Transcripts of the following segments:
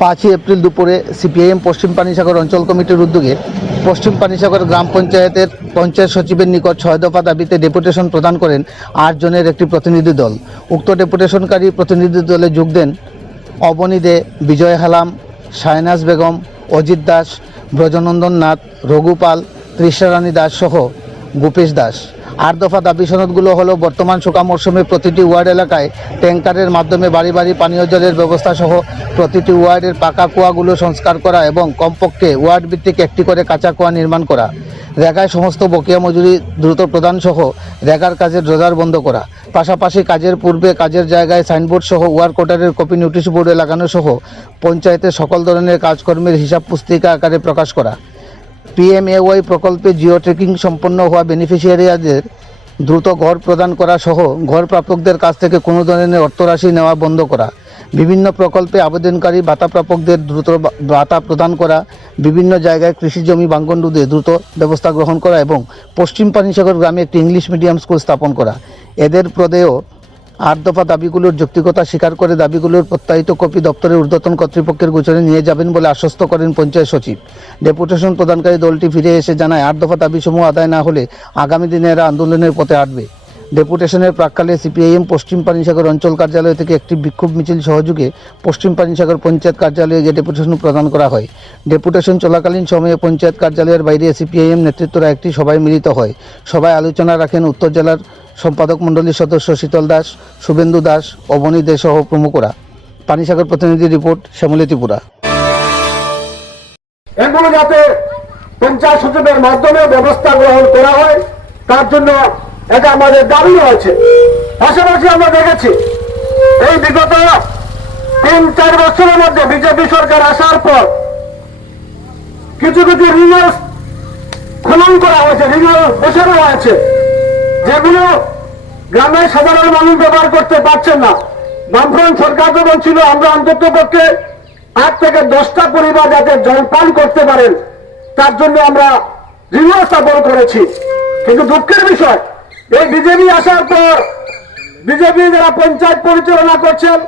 5ই April দুপুরে CPIM পশ্চিম পানিসাগর অঞ্চল কমিটির উদ্যোগে পশ্চিম পানিসাগর গ্রাম পঞ্চায়েতের পঞ্চায়েত সচিবের নিকট 6 দফা দাবিতে ডেপুটেশন প্রদান করেন 8 জনের একটি প্রতিনিধি দল। উক্ত ডেপুটেশনকারী প্রতিনিধি দলে যোগ দেন অবনী দে, বিজয় হালাম, শায়নাজ বেগম, অজিত দাস, ব্রজনন্দন নাথ, রঘুপাল, তৃষারানী দাস সহ ভূপেশ দাস। 8 দফা দাবি সনদগুলো হলো বর্তমান শুকা মরশুমে প্রতিটি ওয়ার্ড এলাকায় ট্যাঙ্কারের মাধ্যমে বাড়ি বাড়ি পানীয় জলের ব্যবস্থা সহ প্রতিটি ওয়ার্ডের পাকা কুয়াগুলো সংস্কার করা এবং কমপক্ষে ওয়ার্ড ভিত্তিক একটি করে কাঁচা কুয়া নির্মাণ করা, রেগায় সমস্ত বকেয়া মজুরি দ্রুত প্রদান সহ রেগার কাজের রোজার বন্ধ করা, পাশাপাশি কাজের পূর্বে কাজের জায়গায় সাইনবোর্ড সহ ওয়ার্ক কোটারের কপি নোটিশ বোর্ডে লাগানো সহ পঞ্চায়েতের সকল ধরনের কাজকর্মের হিসাব পুস্তিকা আকারে প্রকাশ করা, পিএমএওয়াই প্রকল্পে জিও ট্রেকিং সম্পন্ন হওয়া বেনিফিশিয়ারিদের দ্রুত ঘর প্রদান করা সহ ঘর প্রাপকদের কাছ থেকে কোনো ধরনের অর্থরাশি নেওয়া বন্ধ করা, বিভিন্ন প্রকল্পে আবেদনকারী ভাতা প্রাপকদের দ্রুত ভাতা প্রদান করা, বিভিন্ন জায়গায় কৃষি জমি ভাঙন রোধে দ্রুত ব্যবস্থা গ্রহণ করা এবং পশ্চিম পানিসাগর গ্রামে একটি ইংলিশ মিডিয়াম স্কুল স্থাপন করা। এদের প্রদেয় 8 দফা দাবিগুলোর যৌক্তিকতা স্বীকার করে দাবিগুলোর প্রত্যায়িত কপি দপ্তরের ঊর্ধ্বতন কর্তৃপক্ষের গোচরে নিয়ে যাবেন বলে আশ্বস্ত করেন পঞ্চায়েত সচিব। ডেপুটেশন প্রদানকারী দলটি ফিরে এসে জানায় 8 দফা দাবিসমূহ আদায় না হলে আগামী দিনে এরা আন্দোলনের পথে হাঁটবে। ডেপুটেশনের প্রাক্কালে সিপিআইএম পশ্চিম পানিসাগর অঞ্চল কার্যালয় থেকে একটি বিক্ষোভ মিছিল সহযোগে পশ্চিম পানিসাগর পঞ্চায়েত কার্যালয়ে গিয়ে ডেপুটেশন প্রদান করা হয়। ডেপুটেশন চলাকালীন সময়ে পঞ্চায়েত কার্যালয়ের বাইরে সিপিআইএম নেতৃত্বরা একটি সভায় মিলিত হয়। সভায় আলোচনা রাখেন উত্তর জেলার সম্পাদক মণ্ডলীর সদস্য শীতল দাস, শুভেন্দু দাস, অবনী দে সহ প্রমুখরা। পানিসাগর প্রতিনিধি রিপোর্ট, শ্যামলী ত্রিপুরা। এগুলো যাতে পঞ্চায়েত সচিবের মাধ্যমে ব্যবস্থা গ্রহণ করা হয় তার জন্য এটা আমাদের দাবি রয়েছে। পাশাপাশি আমরা দেখেছি এই বিগত 3-4 বছরের মধ্যে বিজেপি সরকার আসার পর কিছু কিছু রিনিউল খনন করা হয়েছে, রিনিউল বসানো হয়েছে, যেগুলো গ্রামের সাধারণ মানুষ ব্যবহার করতে পারছেন না। বামফ্রন্ট সরকার যখন ছিল আমরা অন্তত পক্ষে 8 থেকে 10টা পরিবার যাতে জলপান করতে পারেন তার জন্য আমরা রিনিউল স্থাপন করেছি। কিন্তু দুঃখের বিষয় এই বিজেপি আসার পর বিজেপি যারা পঞ্চায়েত পরিচালনা করছেন,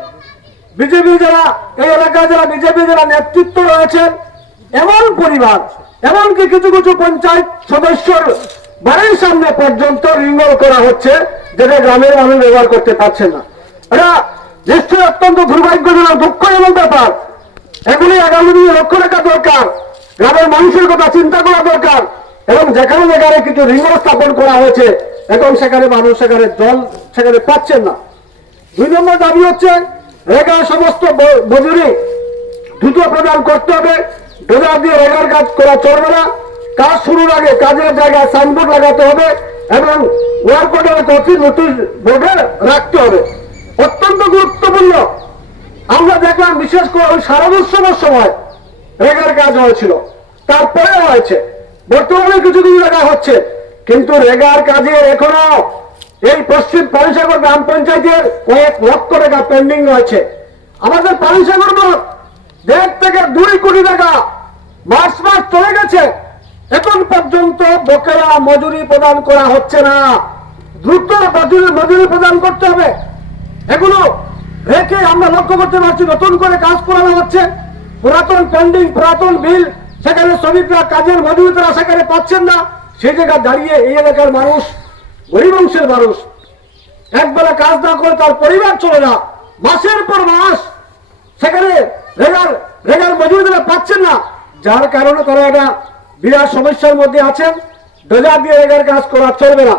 বিজেপি যারা এই এলাকায় যারা বিজেপি যারা নেতৃত্ব রয়েছেন, এমন পরিবার এমনকি কিছু কিছু পঞ্চায়েত সদস্যর বাড়ির সামনে পর্যন্ত রিনিউল করা হচ্ছে যেটা গ্রামের মানুষ ব্যবহার করতে পারছে না। এটা নিশ্চয়ই অত্যন্ত দুর্ভাগ্যজনক, দুঃখজনক ব্যাপার। এগুলি আগামী দিনে লক্ষ্য রাখা দরকার, গ্রামের মানুষের কথা চিন্তা করা দরকার এবং যেখানে যেখানে কিছু রিনিউল স্থাপন করা হয়েছে এখন সেখানে মানুষ সেখানে জল সেখানে পাচ্ছেন না। 2 নম্বর দাবি হচ্ছে রেগার সমস্ত মজুরি দ্রুত প্রদান করতে হবে। ডোজার দিয়ে রেগার কাজ করা চলবে না। কাজ শুরুর আগে কাজের জায়গায় সাইনবোর্ড লাগাতে হবে এবং ওয়ার্ক অর্ডার কপি নোটিশ বোর্ডে রাখতে হবে। অত্যন্ত গুরুত্বপূর্ণ। আমরা দেখলাম বিশেষ করে ওই শারদোৎসবের সময় রেগার কাজ হয়েছিল, তারপরে হয়েছে, বর্তমানে কিছু কিছু জায়গা হচ্ছে, কিন্তু রেগার কাজে এখনো এই পশ্চিম পানিসাগর গ্রাম পঞ্চায়েতের কয়েক লক্ষ টাকা পেন্ডিং রয়েছে। আমাদের পানিসাগর 1.5 থেকে 2 কোটি টাকা মাস চলে গেছে, এখন পর্যন্ত বকেয়া মজুরি প্রদান করা হচ্ছে না। দ্রুত মজুরি প্রদান করতে হবে। এগুলো রেখে আমরা লক্ষ্য করতে পারছি নতুন করে কাজ করানো হচ্ছে, পুরাতন পেন্ডিং পুরাতন বিল, সেখানে শ্রমিকরা কাজের মজুরি তারা সেখানে পাচ্ছেন না। সেই জায়গায় দাঁড়িয়ে এই এলাকার মানুষ, গরিব অংশের মানুষ একবেলা কাজ না করে তার পরিবার চলে না, মাসের পর মাস সেখানে রেগার মজুরি তারা পাচ্ছেন না, যার কারণে তারা একটা বিরাট সমস্যার মধ্যে আছেন। ডোজার দিয়ে রেগার কাজ করা চলবে না।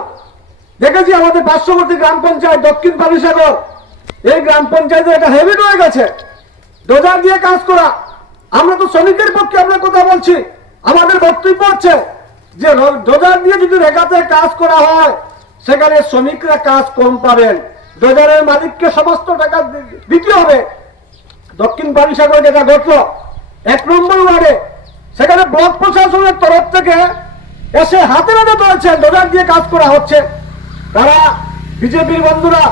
দেখেছি আমাদের পার্শ্ববর্তী গ্রাম পঞ্চায়েত দক্ষিণ পানিসাগর, এই গ্রাম পঞ্চায়েতের একটা হ্যাবিট হয়ে গেছে ডোজার দিয়ে কাজ করা। আমরা তো শ্রমিকের পক্ষে আমরা কথা বলছি, আমাদের বক্তব্য হচ্ছে যে ডোজার দিয়ে যদি রেগাতে কাজ করা হয় সেখানে শ্রমিকরা কাজ কম পাবেন, ডোজারের মালিককে সমস্ত টাকা দিতে হবে। দক্ষিণ পানিসাগর যেটা ঘটল 1 নম্বর ওয়ার্ডে, সেখানে ব্লক প্রশাসনের তরফ থেকে এসে হাতে হাতে ধরেছেন ডোজার দিয়ে কাজ করা হচ্ছে। তারা বিজেপির বন্ধুরা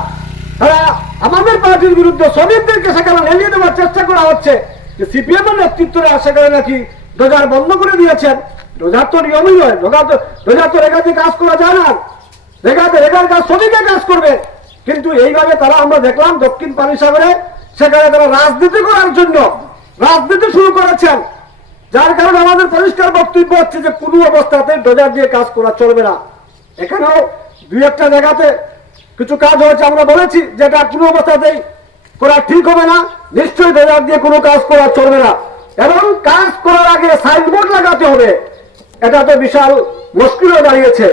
তারা আমাদের পার্টির বিরুদ্ধে শ্রমিকদেরকে সেখানে লেলিয়ে দেওয়ার চেষ্টা করা হচ্ছে যে সিপিএম এর নেতৃত্বরা সেখানে নাকি ডোজার বন্ধ করে দিয়েছেন। ডোজার তো নিয়মই নয়, ডোজার তো রেগাতে কাজ করা যায় না, রেগার কাজ শ্রমিকের কাজ করবে। কিন্তু এইভাবে তারা আমরা দেখলাম দক্ষিণ পানিসাগরে সেখানে তারা রাজনীতি করার জন্য রাজনীতি শুরু করেছেন, যার কারণে আমাদের পরিষ্কার বক্তব্য হচ্ছে যে কোনো অবস্থাতে ডোজার দিয়ে কাজ করা চলবে না। এখানেও দুই একটা জায়গাতে কিছু কাজ হয়েছে, আমরা বলেছি যেটা কোনো অবস্থাতেই করা ঠিক হবে না, নিশ্চয়ই ডোজার দিয়ে কোনো কাজ করা চলবে না, এবং কাজ করার আগে সাইনবোর্ড লাগাতে হবে। এটা তো বিশাল মুশকিল হয়ে দাঁড়িয়েছে।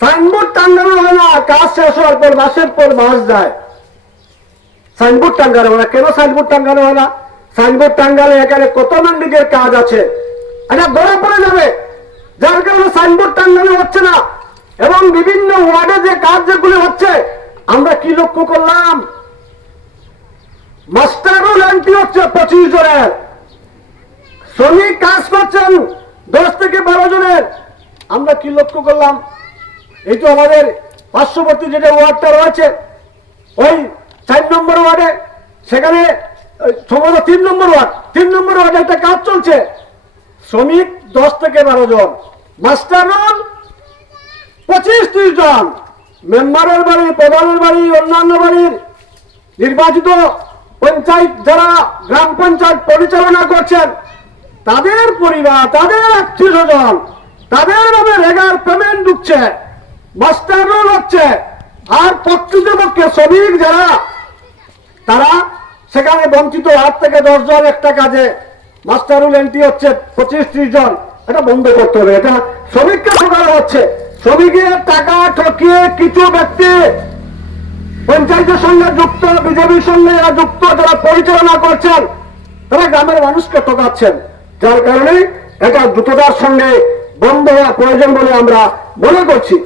সাইনবোর্ড টাঙ্গানো হয় না, কাজ শেষ হওয়ার পর মাসের পর মাস যায়, সাইনবোর্ড টাঙ্গানো হয় না। কেন সাইনবোর্ড টাঙ্গানো হয় না? সাইনবোর্ড টাঙ্গালে এখানে কত মান্ডিকের কাজ আছে, এটা ধরা পড়ে যাবে, যার কারণে সাইনবোর্ড টাঙ্গানো হচ্ছে না। এবং বিভিন্ন ওয়ার্ডে যে কাজ যেগুলি হচ্ছে, আমরা কি লক্ষ্য করলাম, মাস্টারও ল্যান্টি হচ্ছে 25 জনের, শ্রমিক কাজ করছেন 10 থেকে 12 জনের। আমরা কি লক্ষ্য করলাম, এই তো আমাদের পার্শ্ববর্তী যেটা ওয়ার্ডটা রয়েছে, ওই 4 নম্বর ওয়ার্ডে, সেখানে সম্ভবত 3 নম্বর ওয়ার্ডে একটা কাজ চলছে, শ্রমিক 10 থেকে 12 জন, মাস্টার 25-30 জন, মেম্বারের বাড়ি, প্রধানের বাড়ি, অন্যান্য বাড়ির নির্বাচিত পঞ্চায়েত যারা গ্রাম পঞ্চায়েত পরিচালনা করছেন, তাদের পরিবার, তাদের আত্মীয় স্বজন, তাদের নামে রেগার পেমেন্ট ঢুকছে, মাস্টার রোল হচ্ছে। আর প্রকৃতপক্ষে শ্রমিক যারা, তারা সেখানে বঞ্চিত, 8 থেকে 10 জন একটা কাজে মাস্টার রোল এন্ট্রি হচ্ছে 25-30 জন। এটা বন্ধ করতে হবে। এটা শ্রমিককে ঠকানো হচ্ছে। শ্রমিকের টাকা ঠকিয়ে কিছু ব্যক্তি পঞ্চায়েতের সঙ্গে যুক্ত, বিজেপির সঙ্গে যুক্ত যারা পরিচালনা করছেন, তারা গ্রামের মানুষকে ঠকাচ্ছেন, যার কারণে এটা দ্রুততার সঙ্গে বন্ধ হওয়া প্রয়োজন বলে আমরা মনে করছি।